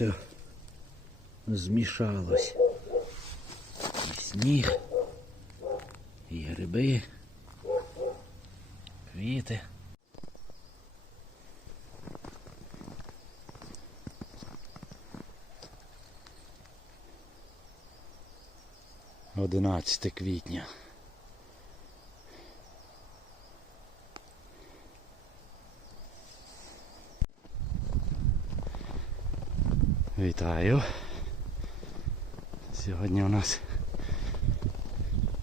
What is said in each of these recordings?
все змішалось. І сніг, і гриби, квіти. Одинадцяте квітня. Вітаю. Сьогодні у нас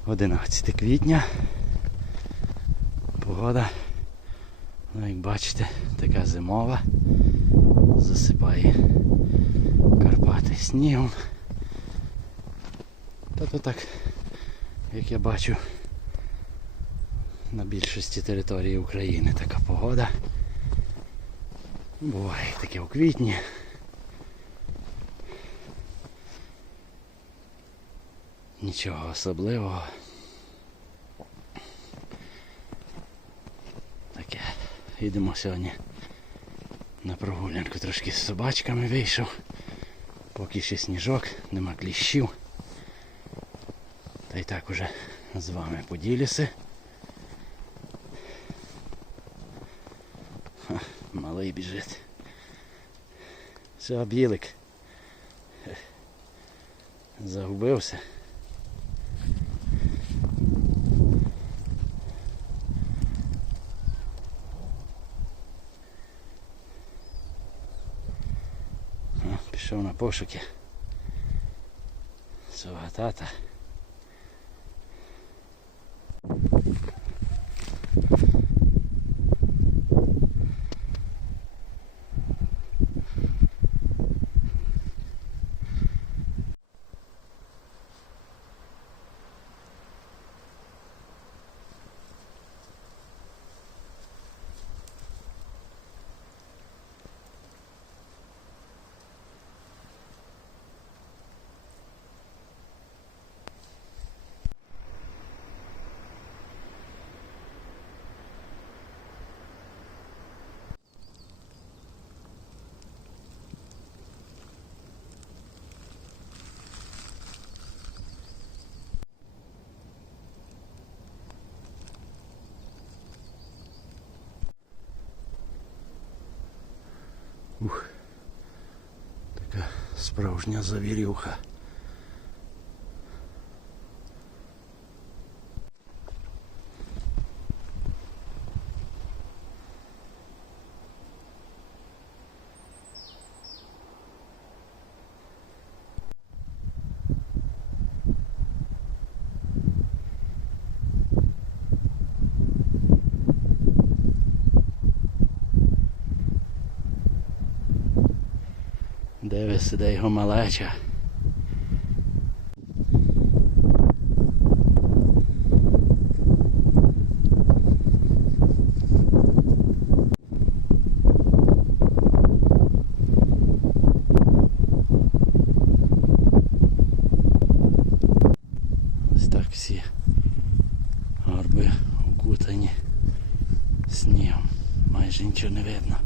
11 квітня. Погода, ну як бачите, така зимова. Засипає Карпати снігом. Та то так, як я бачу, на більшості території України така погода. Буває таке у квітні. Нічого особливого. Таке. Йдемо сьогодні на прогулянку трошки з собачками вийшов. Поки ще сніжок, нема кліщів. Та й так уже з вами поділюся. Ха, Малий біжить. Все, білик. Загубився. Пішов на пошуки. Свого тата. Ух. Така справжня завірюха. Де його малеча? Ось так всі горби укутані снігом. Майже нічого не видно.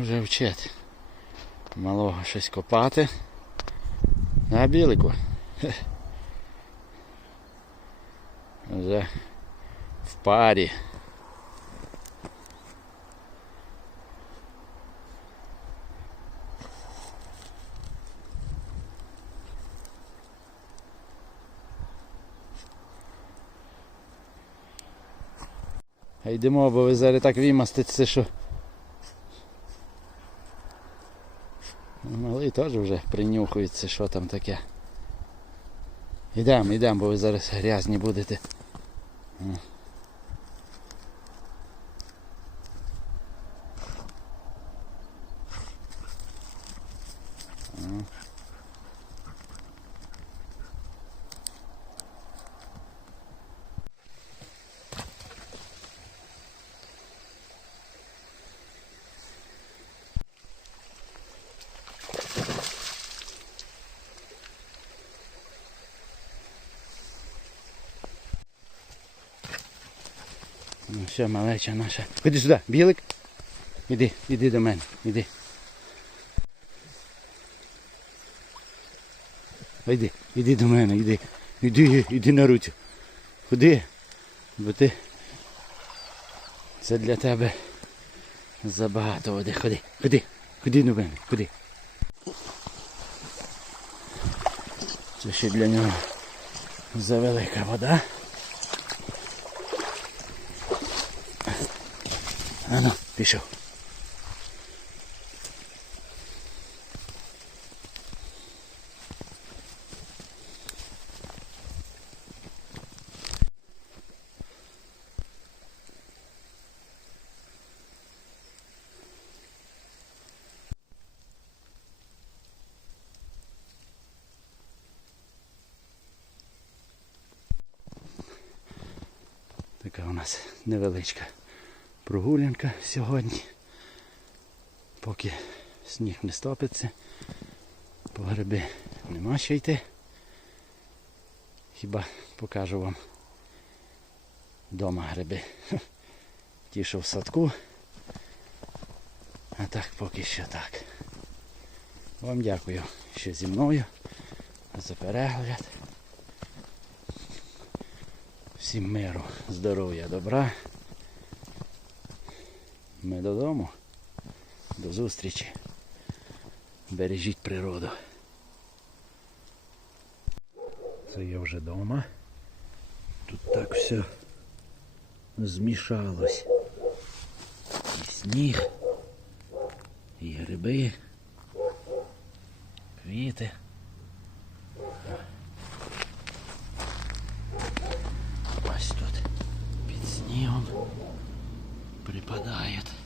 Вже вчить. Малого щось копати. А білику. Вже в парі. Йдемо, бо ви зараз так вимаститься, що. Малий теж вже принюхується, що там таке. Ідемо, ідемо, бо ви зараз грязні будете. Ну все, малеча наша. Ходи сюди, білик. Іди, іди до мене, іди. Іди, іди до мене, іди. Іди, іди на руцю. Ходи. Бо ти. Це для тебе забагато води. Ходи, ходи, ходи до мене, ходи. Це ще для нього завелика вода. Ану, пішов. Така у нас невеличка прогулянка сьогодні. Поки сніг не стопиться, по гриби нема що йти. Хіба покажу вам дома гриби. Ті, що в садку. А так поки що так. Вам дякую, що зі мною за перегляд. Всім миру, здоров'я, добра. Ми додому. До зустрічі. Бережіть природу. Це я вже вдома. Тут так все змішалось. І сніг, і гриби, квіти. Ось тут під снігом припадають